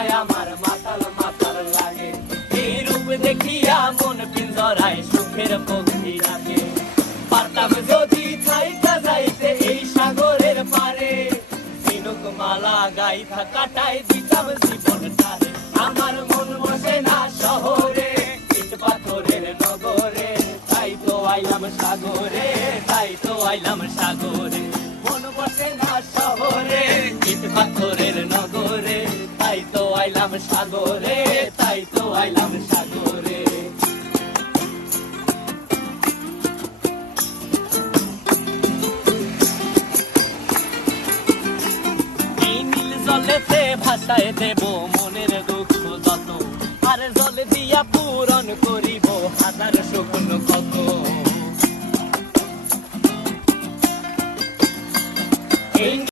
দেখায় আমার মাতাল মাতাল লাগে। এই রূপ দেখিয়া মন পিঞ্জরায় সুখের পক্ষী রাখে। পারতাম যদি থাইকা যাইতে এই সাগরের পারে, ঝিনুক মালা গাইথা কাটাই দিতাম জীবনটারে। আমার মন বসে না শহরে, ইট পাথরের নগরে, তাই তো আইলাম সাগরে, তাই তো আইলাম সাগরে। মন বসে না শহরে, ইট পাথরের নগরে, তাই তো আইলাম সাগরে, তাই তো আইলাম সাগরে। জলেতে ভাসায় দেব মনের দুঃখ যত, আর জল দিয়া পূরণ করিব হাজার স্বপ্ন কত।